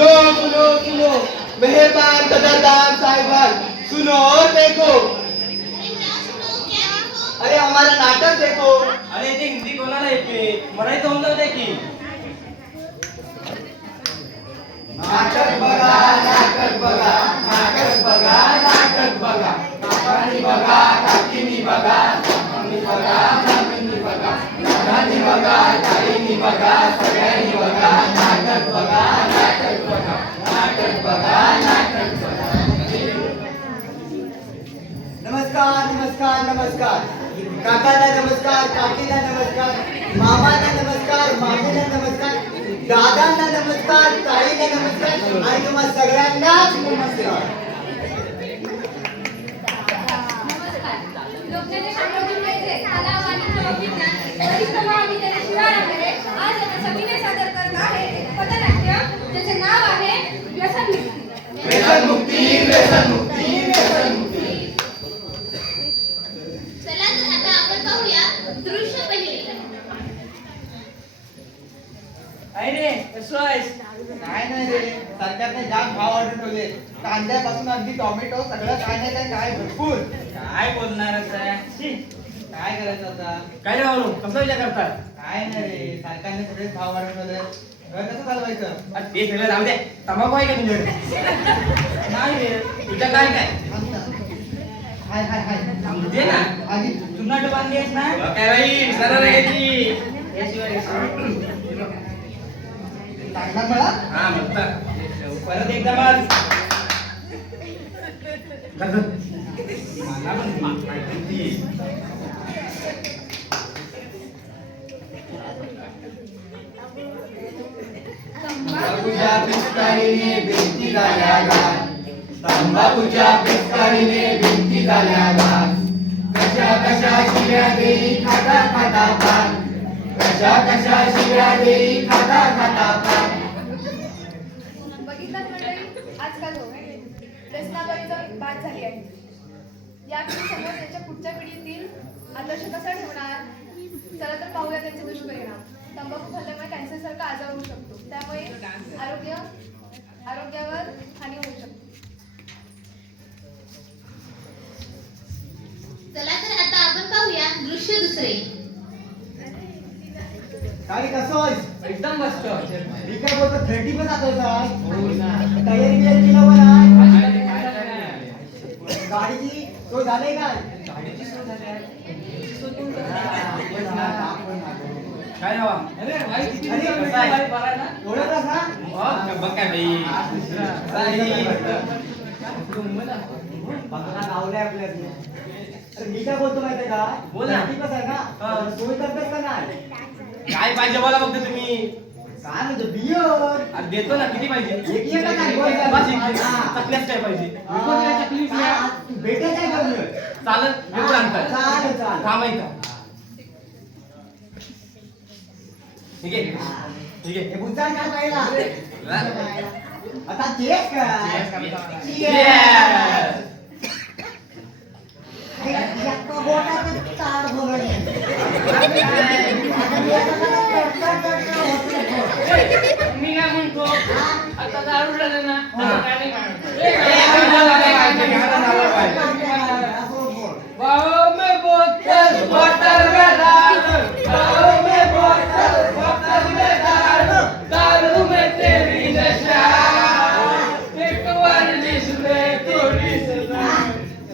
सुनो सुनो सुनो, मेहरबान कदरदान साहिबान, सुनो और देखो। अरे हमारा नाटक देखो। अरे ते हिंदी कोणाला येते, मराठी होऊन जाऊ दे की. नाटक बघा नाटक बघा नाटक बघा नाटक बघा, काकांनी बघा काकीनी बघा, मामांनी बघा मामींनी बघा, दादांनी बघा ताईंनी बघा, सगळ्यांनी बघा नाटक बघा नाटक बघा नाटक बघा नाटक बघा. नमस्कार नमस्कार नमस्कार, काकाला नमस्कार, काकीला नमस्कार, मामाला नमस्कार, मामीला नमस्कार, दादांना नमस्कार, ताईला नमस्कार आणि तुम्हाला सगळ्यांनाच नमस्कार. ज्याचे नाव आहे व्यसनमुक्ती. व्यसनमुक्ती व्यसनमुक्ती व्यसनमुक्ती. चला तर आता आपण पाहूया दृश्य पहिले. आहे रे कसं आहेस? काय नाही रे, सरकारने जाम भाव वाढवून ठेवले. कांद्यापासून अगदी टोमॅटो सगळं काय नाही काय भरपूर. काय बोलणारच आहे? शी, काय करायचं आता? काय रे भाऊ कसा विचार करतात? काय नाही रे, सरकारने सगळे भाव वाढवून ठेवले. घर कसं चालवायचं? अरे ते सगळं जाऊ दे. तंबाखू आहे का तुझ्याकडे? नाही रे, तुझ्या काय काय? हाय हाय हाय दे ना. आधी चुनाट बांधली आहेस ना? काय बाई विसरायला घ्यायची. याशिवाय टाकणार मला? हा म्हणता. परत एकदा मार. मला पण माहिती. तंबाखूच्या पिचकारीने भिंती झाल्या घाण, तंबाखूच्या पिचकारीने भिंती झाल्या घाण, कशा कशा शिव्या देई खाता खाता पान, कशा कशा शिव्या देई खाता खाता पान. बघितलं मंडळी, आजकाल व्यसनाबळीची बात झाली आहे. या पिढीसमोर त्यांच्या पुढच्या पिढीतील आदर्श कसा ठेवणार? चला तर पाहूया त्यांचे दुष्परिणाम. तंबाखू खाल्ल्यामुळे कॅन्सर सारखा आजार होऊ शकतो, त्यामुळे आरोग्यावर हानी होऊ शकते. चला तर आता आपण पाहूया दृश्य दुसरे. काय कसं आहेस? एकदम मस्त. मी काय बोलतो 30 पण जातोय काय? तयारी बियारी केलं पण आहे? गाडीची सोय झाली काय? गाडीची सोय झाली आहे. काय नावा? अरे भाई किती कसं आहे? बरं ना? ओळखलास ना? बघ काय बाई. बघा गावलंय आपल्या. अरे मी काय बोलतो माहितीये का? बोल ना. 30 आहे का? सोय करतात का नाही? काय पाहिजे बोला फक्त तुम्ही. काय म्हणजे बियर? अरे देतो ना, किती पाहिजे? एक एक काय बोल काय? बस एक चकल्याच काय पाहिजे? भेटत आहे का बियर? चालत घेऊन आणतात. चालेल चालेल. थांबायचं. ठीक आहे ठीक आहे. हे बुचान काय पाहिला? आता चेक कर. Cheers. एका बोटाचं ताड भरून मी काय म्हणतो आता दारू झालं ना काय नाही बाओ में बोतल बोतल में बाओ में बोतल बोतल में दारू में तेरी नशा एक वर्जिश में थोड़ी सजा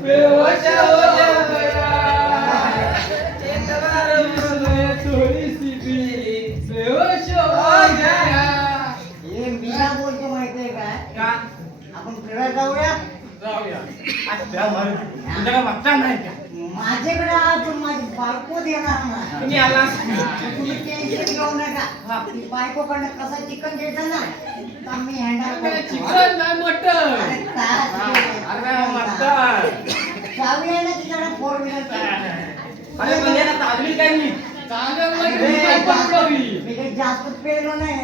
बेहोश हो जा मेरा एक वर्जिश में थोड़ी सी भी बेहोश हो गया. हे मीरा बोलतो माहितीये काय? का? आपण फिरायला जाऊया? जाऊया. आज त्या मारू. तुझ्या काय मागचा नाही का? माझ्याकडे आज माझी बायको देणार नाही. तुम्ही आला. तुम्ही टेन्शन घेऊ नका. ती बायकोकडनं कसा चिकन घ्यायचं ना तर मी हँडल चिकन नाही मटन. अरे मटण. चावी आहे ना तिच्याकडे 4 व्हीलर. अरे म्हणजे ना ताजवी काय नाही. चांगलं म्हणजे पण कवी. मी काही जास्त पेलो नाही.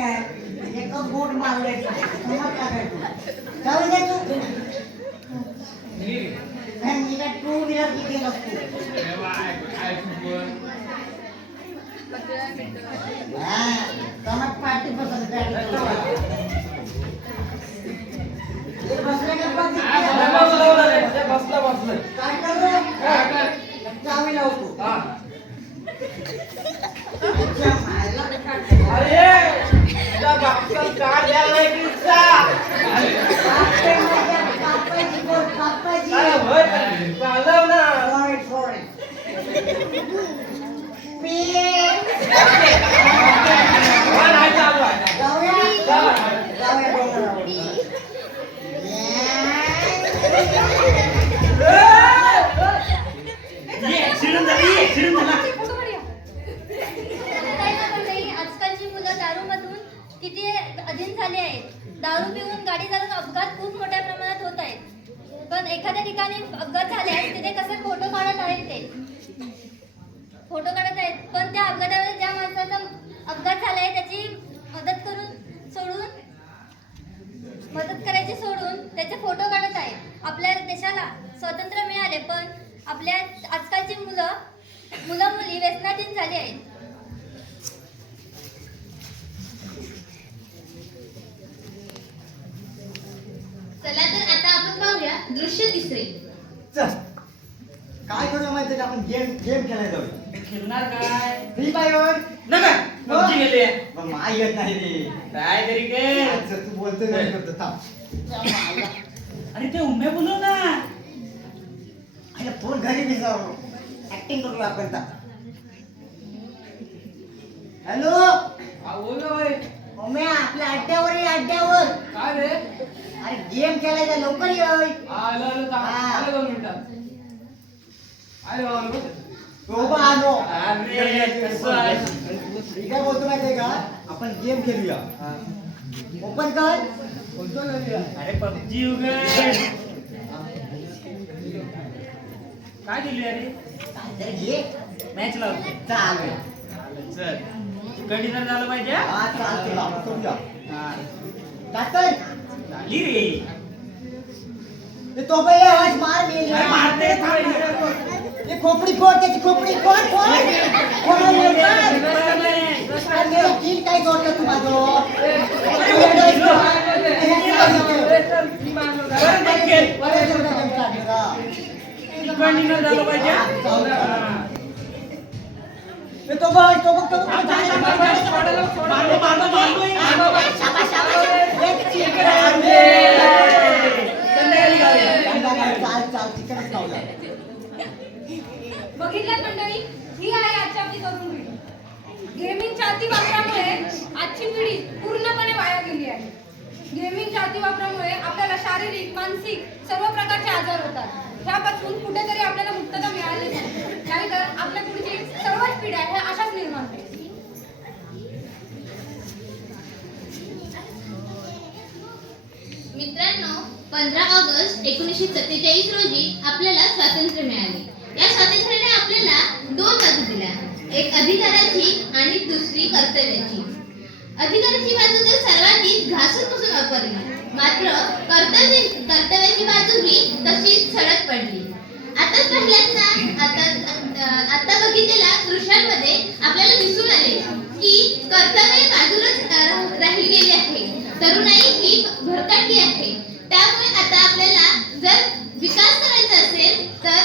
एकच बोट मारले समज टाकायचं. चावी दे तू. मी काय 2 व्हीलर किती नसतो. समज पार्टी पसंत बसले गणपती. बसलं. काय कर रे? काय कर? चावी लावतो. हा. तुझ्या मायला अरे तुझ्या बापचा कार्ड द्यायला नाही किस्सा. कापायची बोट, कापायची. अरे होय, चालव ना. Sorry. मी हा, नाही चालू आहे. जाऊया. जाऊया डोंगरावर. फोटो काढूया. काय ना मंडळी, आजकालची मुलं दारूमधून किती अधीन झाली आहेत. दारू पिऊन गाडी चालवून अपघात खूप मोठ्या प्रमाणात होत आहेत. पण एखाद्या ठिकाणी अपघात झाल्यास तिथे कसे फोटो काढत आहेत ते फोटो काढत आहेत. पण त्या अपघातामध्ये ज्या माणसाचा अपघात झालाय त्याची मदत करायची सोडून त्याचे फोटो काढत आहेत. आपल्या देशाला स्वातंत्र्य मिळाले पण आपल्या आजकालची मुलं मुली व्यसनाधीन झाली आहेत. चला तर आता आपण पाहूया दृश्य तिसरे. चल. काय करूया माहिती का आपण गेम खेळायला जाऊया. खेळणार काय? Free fire. नका पबजी गेले. मग माय येत नाही रे. काय तरी काय? अच्छा, तू बोलतो नाही करतो थांब. अरे ते उम्या बोलव ना. अरे फोन घरी बी जाऊ. ऍक्टिंग करू आपण आता. हॅलो हा बोल होय. ओम्या, आपल्या अड्ड्यावर ये, अड्ड्यावर. काय रे? अरे गेम खेळायचा, लवकर ये. आलो हा. 2 मिनिटात. अरे बाबा तो आलो. अरे कसं आहे? मी काय बोलतो माहितीये का, आपण गेम खेळूया. ओपन कर. अरे पबजी उघड. काय दिली अरे? काहीतरी घे. मॅच लावतो. चालेल. चल कधी तर झालं पाहिजे. हा चालते लाव, करूया. हा. टाकतोय. झाली रे. ते तो पहिले आवाज मार मी. अरे मारते थांब. ते खोपडी फोड, त्याची खोपडी फोड. फोड लवकर. मेरा किल काय जोडलं तू माझं? झालं पाहिजे. तो बघ, तो बघ, तो बघ. चाल तिकडे खाऊया. बघितलं मंडळी, ही आहे आजची आपली तरुण पिढी. गेमिंगच्या अतिवापरामुळे आजची पिढी पूर्णपणे वाया गेली आहे. गेमिंगच्या अतिवापरामुळे आपल्याला शारीरिक, मानसिक सर्व प्रकारचे आजार होतात. ह्यापासून कुठेतरी आपल्याला मुक्तता मिळाली नाहीतर आपल्या पुढची सर्वच पिढ्या ह्या अशाच निर्माण होतील. मित्रांनो, 15 ऑगस्ट 1947 रोजी आपल्याला स्वातंत्र्य मिळाले. या स्वातंत्र्याने आपल्याला 2 बाजू दिल्या, एक अधिकाराची आणि दुसरी कर्तव्याची. अधिकाराची बाजू तर सर्वांनी घासून पुसून वापरली, मात्र कर्तव्याची बाजू ही तशीच सडक पडली. आताच पाहिल्यात ना, आता बघितलेल्या दृश्यांमध्ये आपल्याला दिसून आले की कर्तव्य बाजूलाच राहिली गेली आहे. तरुणाई ही भरकटली आहे. त्यामुळे आता आपल्याला जर विकास करायचा असेल तर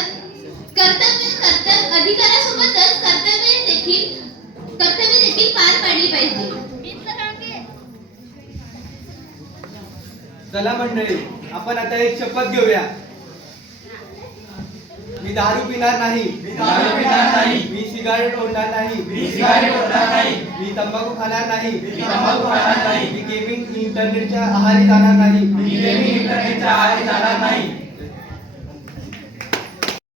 अधिकारासोबतच कर्तव्य देखील पार पाडली पाहिजे. चला मंडळी, आपण आता एक शपथ घेऊया. मी दारू पिणार नाही. मी सिगारेट ओढणार नाही. मी तंबाखू खाणार नाही. मी गेमिंग इंटरनेटच्या आहारी जाणार नाही.